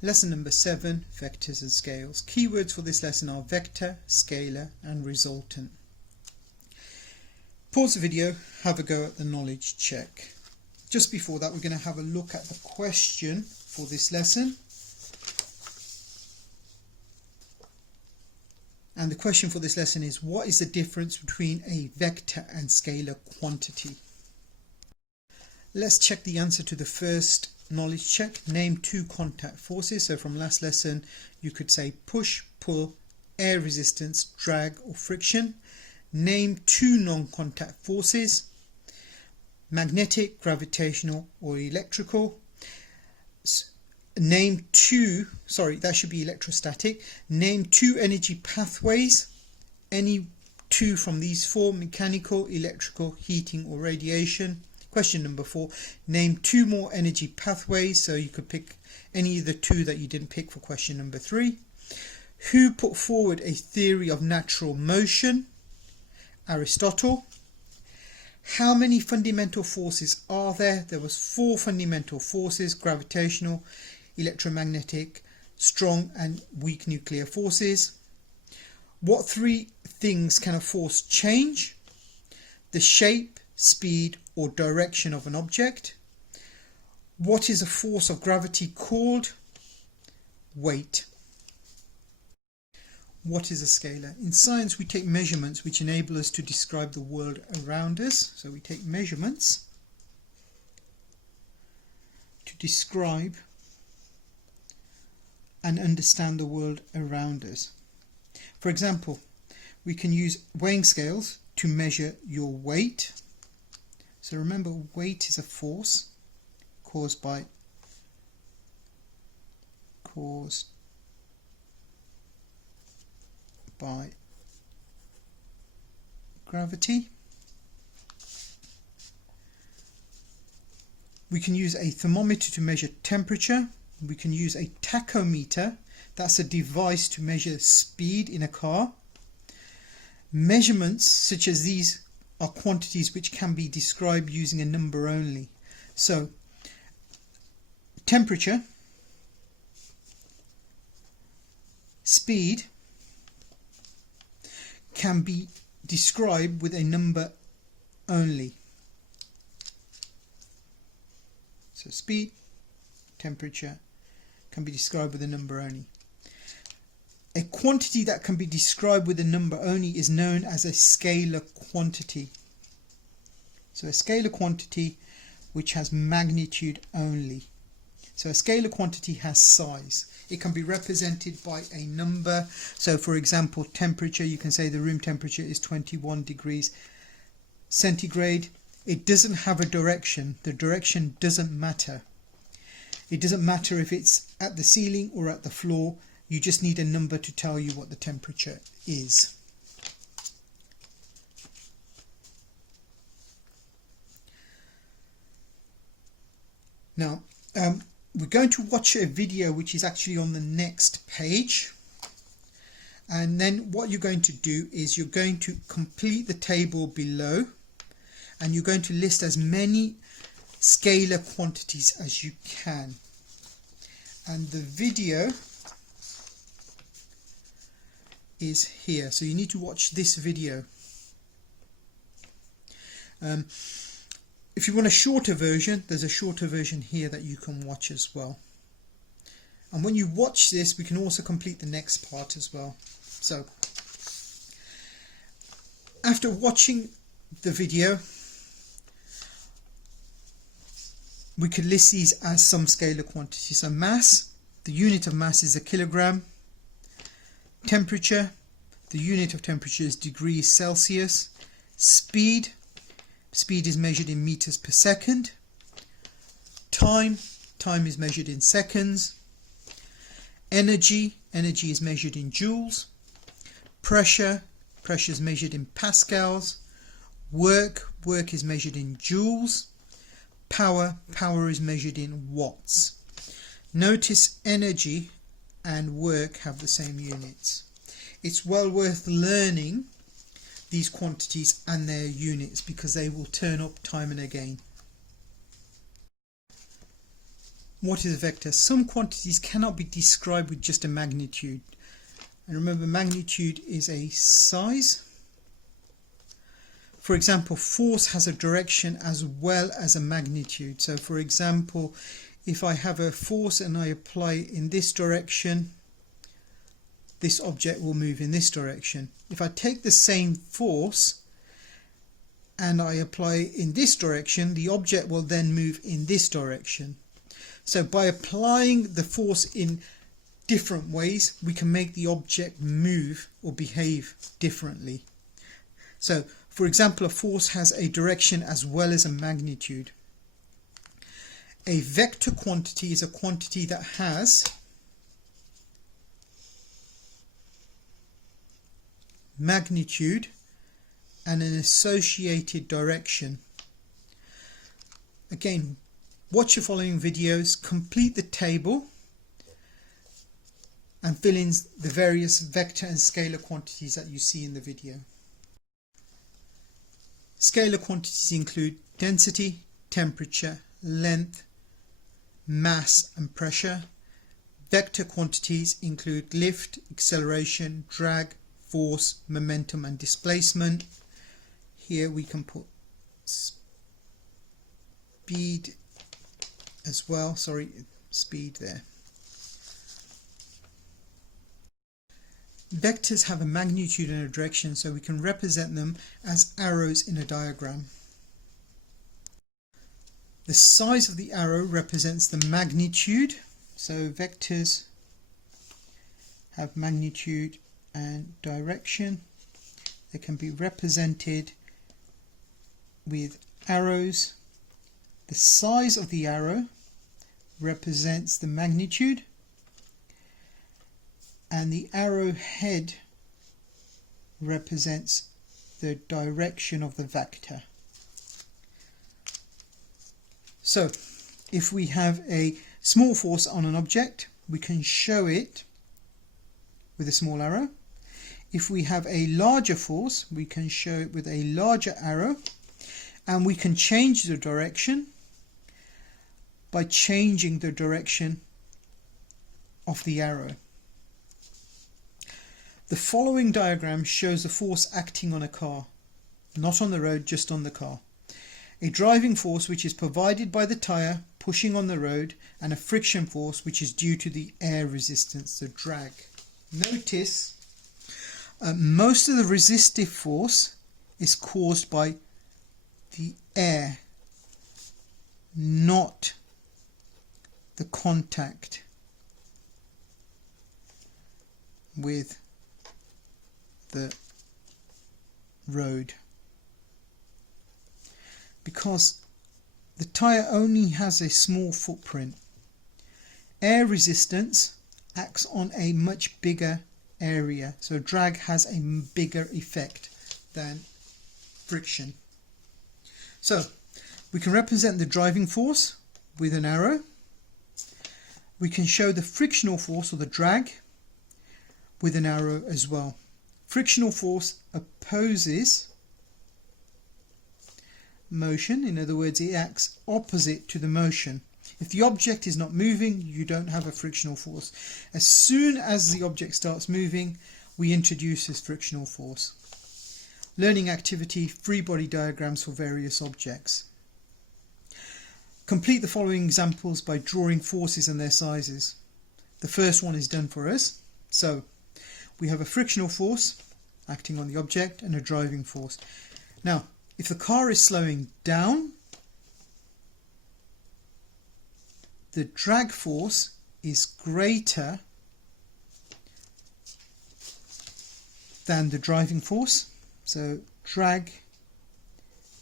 Lesson number 7, Vectors and Scales. Keywords for this lesson are vector, scalar and resultant. Pause the video, have a go at the knowledge check. Just before that, we're going to have a look at the question for this lesson. And the question for this lesson is, what is the difference between a vector and scalar quantity? Let's check the answer to the first knowledge check. Name two contact forces. So from last lesson you could say push, pull, air resistance, drag or friction. Name two non-contact forces: magnetic, gravitational or electrical. Name two, that should be electrostatic. Name two energy pathways, any two from these four: mechanical, electrical, heating or radiation. Question number 4, name two more energy pathways, so you could pick any of the two that you didn't pick for question number 3. Who put forward a theory of natural motion? Aristotle. How many fundamental forces are there? There was 4 fundamental forces: gravitational, electromagnetic, strong and weak nuclear forces. What 3 things can a force change? The shape, speed or direction of an object. What is a force of gravity called? Weight. What is a scalar? In science we take measurements which enable us to describe the world around us. So we take measurements to describe and understand the world around us. For example, we can use weighing scales to measure your weight. So remember, weight is a force caused by gravity. We can use a thermometer to measure temperature. We can use a tachometer. That's a device to measure speed in a car. Measurements such as these are quantities which can be described using a number only. So temperature, speed can be described with a number only. So speed, temperature can be described with a number only. A quantity that can be described with a number only is known as a scalar quantity. So a scalar quantity which has magnitude only. So a scalar quantity has size. It can be represented by a number. So for example, temperature, you can say the room temperature is 21 degrees centigrade. It doesn't have a direction. The direction doesn't matter. It doesn't matter if it's at the ceiling or at the floor. You just need a number to tell you what the temperature is. Now, we're going to watch a video which is actually on the next page. And then what you're going to do is you're going to complete the table below. And you're going to list as many scalar quantities as you can. And the video is here, so you need to watch this video. If you want a shorter version, there's a shorter version here that you can watch as well. And when you watch this, we can also complete the next part as well. So after watching the video, we could list these as some scalar quantities. So mass, the unit of mass is a kilogram. Temperature, the unit of temperature is degrees Celsius. Speed is measured in meters per second. Time is measured in seconds. Energy is measured in joules. Pressure is measured in pascals. Work is measured in joules. Power is measured in watts. Notice energy and work have the same units. It's well worth learning these quantities and their units because they will turn up time and again. What is a vector? Some quantities cannot be described with just a magnitude. And remember, magnitude is a size. For example, force has a direction as well as a magnitude. So for example, if I have a force and I apply in this direction, this object will move in this direction. If I take the same force and I apply it in this direction, the object will then move in this direction. So by applying the force in different ways, we can make the object move or behave differently. So for example, a force has a direction as well as a magnitude. A vector quantity is a quantity that has magnitude and an associated direction. Again, watch your following videos, complete the table and fill in the various vector and scalar quantities that you see in the video. Scalar quantities include density, temperature, length, mass and pressure. Vector quantities include lift, acceleration, drag, force, momentum and displacement. Here we can put speed as well, speed there. Vectors have a magnitude and a direction, so we can represent them as arrows in a diagram. The size of the arrow represents the magnitude, so vectors have magnitude and direction. They can be represented with arrows. The size of the arrow represents the magnitude, and the arrow head represents the direction of the vector. So if we have a small force on an object, we can show it with a small arrow. If we have a larger force, we can show it with a larger arrow, and we can change the direction by changing the direction of the arrow. The following diagram shows a force acting on a car, not on the road, just on the car. A driving force which is provided by the tyre pushing on the road, and a friction force which is due to the air resistance, the drag. Notice most of the resistive force is caused by the air, not the contact with the road, because the tyre only has a small footprint. Air resistance acts on a much bigger area, so drag has a bigger effect than friction. So we can represent the driving force with an arrow. We can show the frictional force or the drag with an arrow as well. Frictional force opposes motion, in other words, it acts opposite to the motion. If the object is not moving, you don't have a frictional force. As soon as the object starts moving, we introduce this frictional force. Learning activity, free body diagrams for various objects. Complete the following examples by drawing forces and their sizes. The first one is done for us. So we have a frictional force acting on the object and a driving force. Now, if the car is slowing down, the drag force is greater than the driving force. So drag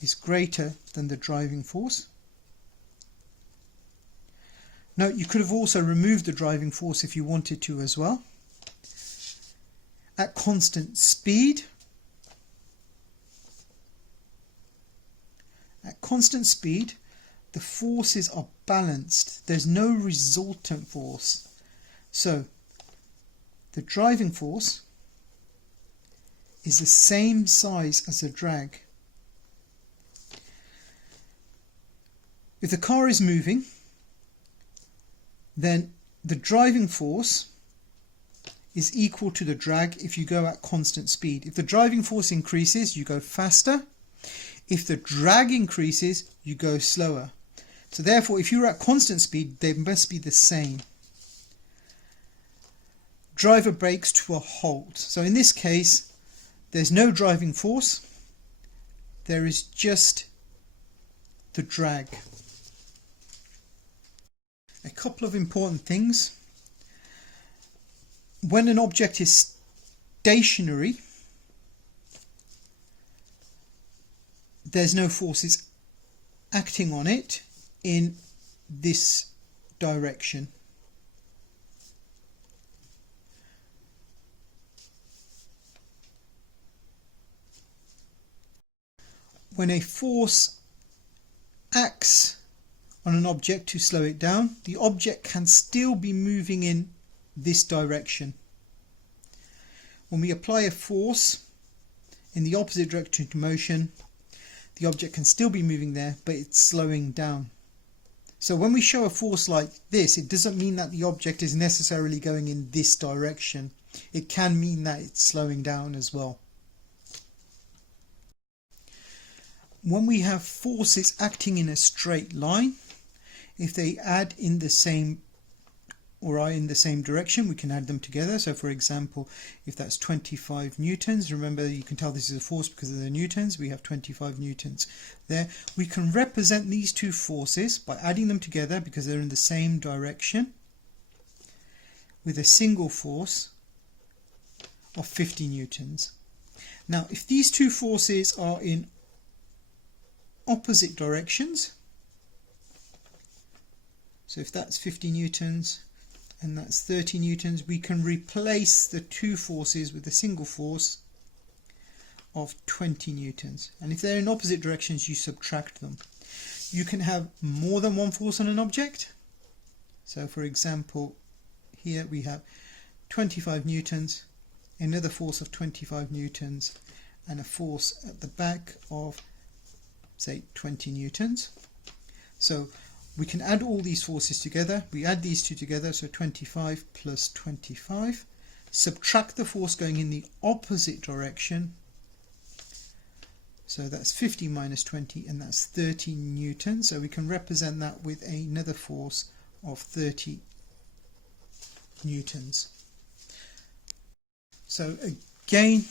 is greater than the driving force. Now, you could have also removed the driving force if you wanted to as well. At constant speed, the forces are balanced. There's no resultant force. So the driving force is the same size as the drag. If the car is moving, then the driving force is equal to the drag if you go at constant speed. If the driving force increases, you go faster. If the drag increases, you go slower. So therefore, if you're at constant speed, they must be the same. Driver brakes to a halt. So in this case, there's no driving force. There is just the drag. A couple of important things. When an object is stationary, there's no forces acting on it in this direction. When a force acts on an object to slow it down, the object can still be moving in this direction. When we apply a force in the opposite direction to motion, the object can still be moving there, but it's slowing down. So when we show a force like this, it doesn't mean that the object is necessarily going in this direction. It can mean that it's slowing down as well. When we have forces acting in a straight line, if they add in the same or are in the same direction, we can add them together. So for example, if that's 25 newtons, remember you can tell this is a force because of the newtons, we have 25 newtons there. We can represent these two forces by adding them together because they're in the same direction with a single force of 50 newtons. Now if these two forces are in opposite directions, so if that's 50 newtons and that's 30 newtons, we can replace the two forces with a single force of 20 newtons. And if they're in opposite directions, you subtract them. You can have more than one force on an object. So for example, here we have 25 newtons, another force of 25 newtons, and a force at the back of, say, 20 newtons. So we can add all these forces together. We add these two together, so 25 plus 25. Subtract the force going in the opposite direction. So that's 50 minus 20, and that's 30 newtons. So we can represent that with another force of 30 newtons. So again,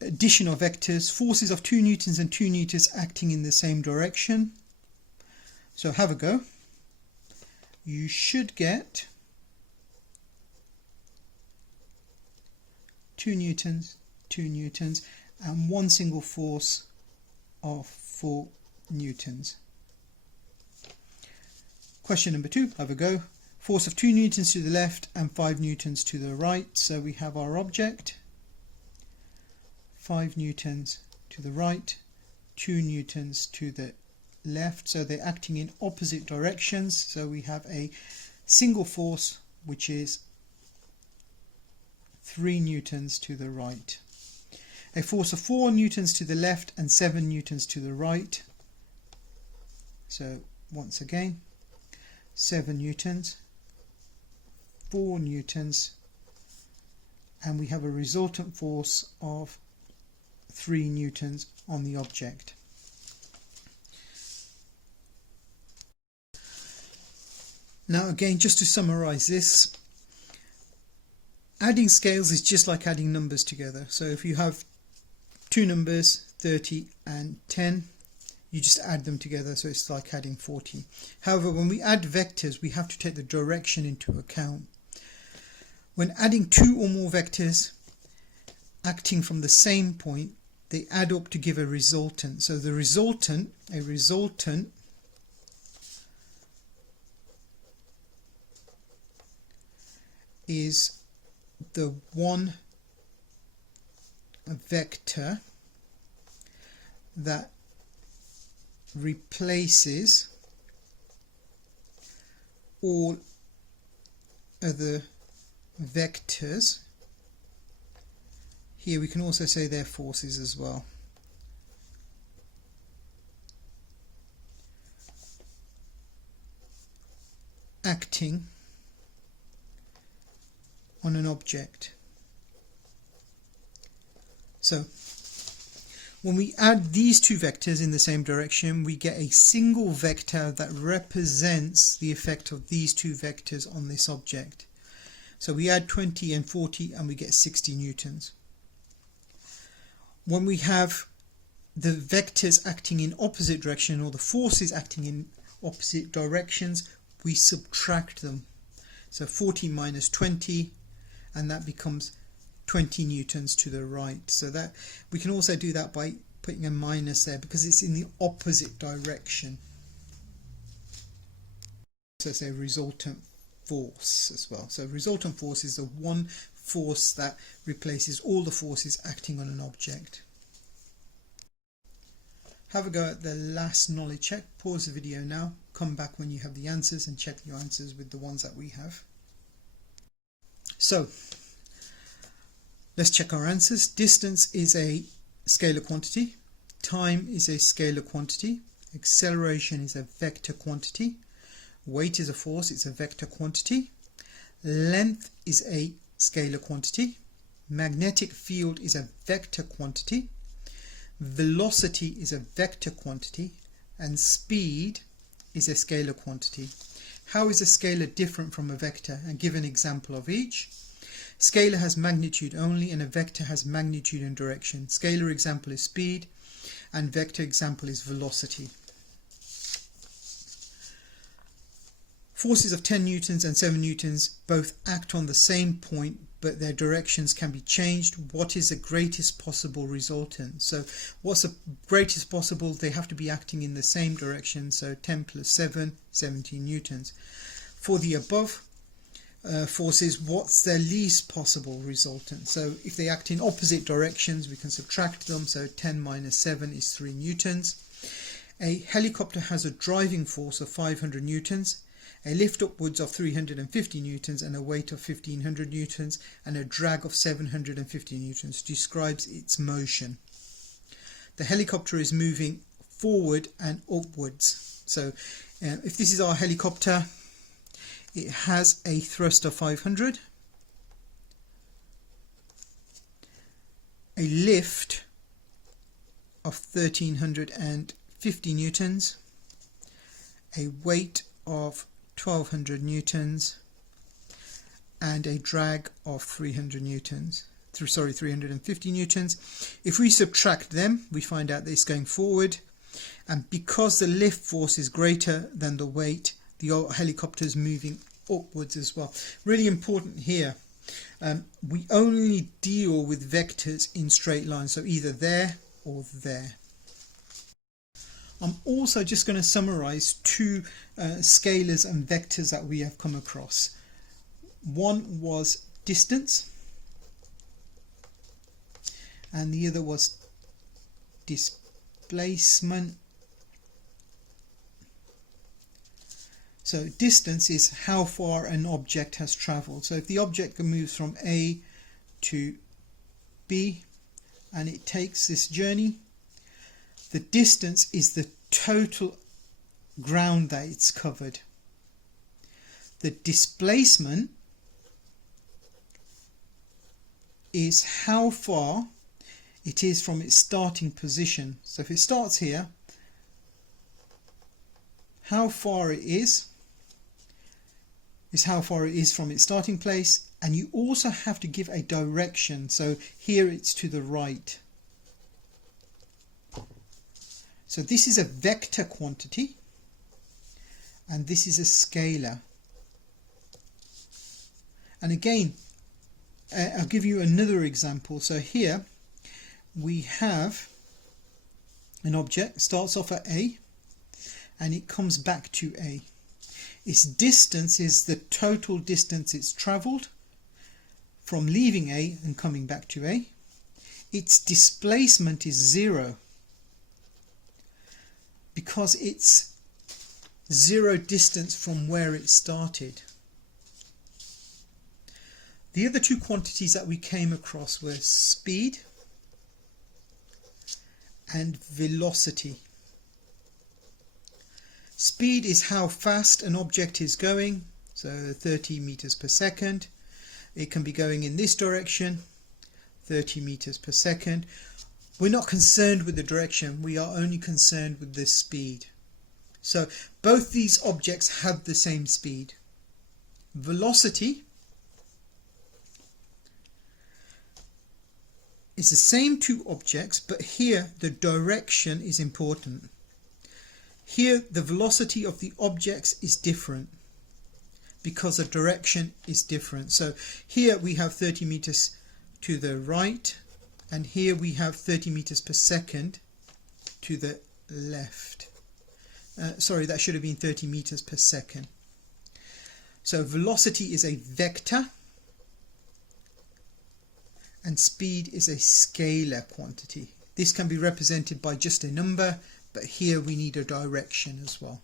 addition of vectors, forces of 2 newtons and 2 newtons acting in the same direction. So have a go. You should get 2 newtons, 2 newtons, and one single force of 4 newtons. Question number 2, have a go. Force of 2 newtons to the left and 5 newtons to the right. So we have our object, 5 newtons to the right, 2 newtons to the left, so they're acting in opposite directions. So we have a single force which is 3 newtons to the right, a force of 4 newtons to the left and 7 newtons to the right. So once again, 7 newtons, 4 newtons, and we have a resultant force of 3 newtons on the object. Now again, just to summarize this, adding scales is just like adding numbers together. So if you have two numbers, 30 and 10, you just add them together, so it's like adding 40. However, when we add vectors, we have to take the direction into account. When adding 2 or more vectors acting from the same point, they add up to give a resultant. So the resultant, a resultant is the one vector that replaces all other vectors. Here we can also say their forces as well. acting on an object. So when we add these two vectors in the same direction, we get a single vector that represents the effect of these two vectors on this object. So we add 20 and 40 and we get 60 newtons. When we have the vectors acting in opposite direction, or the forces acting in opposite directions, we subtract them. So 40 minus 20, and that becomes 20 newtons to the right. So that we can also do that by putting a minus there because it's in the opposite direction. So say resultant force as well. So resultant force is the one force that replaces all the forces acting on an object. Have a go at the last knowledge check. Pause the video now, come back when you have the answers and check your answers with the ones that we have. So let's check our answers. Distance is a scalar quantity. Time is a scalar quantity. Acceleration is a vector quantity. Weight is a force, it's a vector quantity. Length is a scalar quantity. Magnetic field is a vector quantity. Velocity is a vector quantity. And speed is a scalar quantity. How is a scalar different from a vector? And give an example of each. Scalar has magnitude only and a vector has magnitude and direction. Scalar example is speed and vector example is velocity. Forces of 10 newtons and 7 newtons both act on the same point, but their directions can be changed. What is the greatest possible resultant? So what's the greatest possible? They have to be acting in the same direction. So 10 plus 7, 17 newtons. For the above forces, what's their least possible resultant? So if they act in opposite directions, we can subtract them. So 10 minus 7 is 3 newtons. A helicopter has a driving force of 500 newtons. A lift upwards of 350 newtons and a weight of 1500 newtons and a drag of 750 newtons describes its motion. The helicopter is moving forward and upwards. So if this is our helicopter, it has a thrust of 500, a lift of 1350 newtons, a weight of 1200 newtons and a drag of 350 newtons. If we subtract them, we find out that it's going forward, and because the lift force is greater than the weight, the helicopter is moving upwards as well. Really important here, we only deal with vectors in straight lines, so either there or there. I'm also just going to summarize two scalars and vectors that we have come across. One was distance and the other was displacement. So distance is how far an object has traveled. So if the object moves from A to B and it takes this journey, the distance is the total ground that it's covered. The displacement is how far it is from its starting position. So if it starts here, how far it is how far it is from its starting place, and you also have to give a direction. So here it's to the right. So this is a vector quantity and this is a scalar. And again, I'll give you another example. So here we have an object, starts off at A and it comes back to A. Its distance is the total distance it's travelled from leaving A and coming back to A. Its displacement is 0. Because it's 0 distance from where it started. The other two quantities that we came across were speed and velocity. Speed is how fast an object is going So 30 meters per second. It can be going in this direction, 30 meters per second. We're not concerned with the direction, we are only concerned with the speed. So both these objects have the same speed. Velocity is the same two objects, but here the direction is important. Here the velocity of the objects is different because the direction is different. So here we have 30 meters to the right, and here we have 30 meters per second to the left. Sorry, that should have been 30 meters per second. So velocity is a vector and speed is a scalar quantity. This can be represented by just a number, but here we need a direction as well.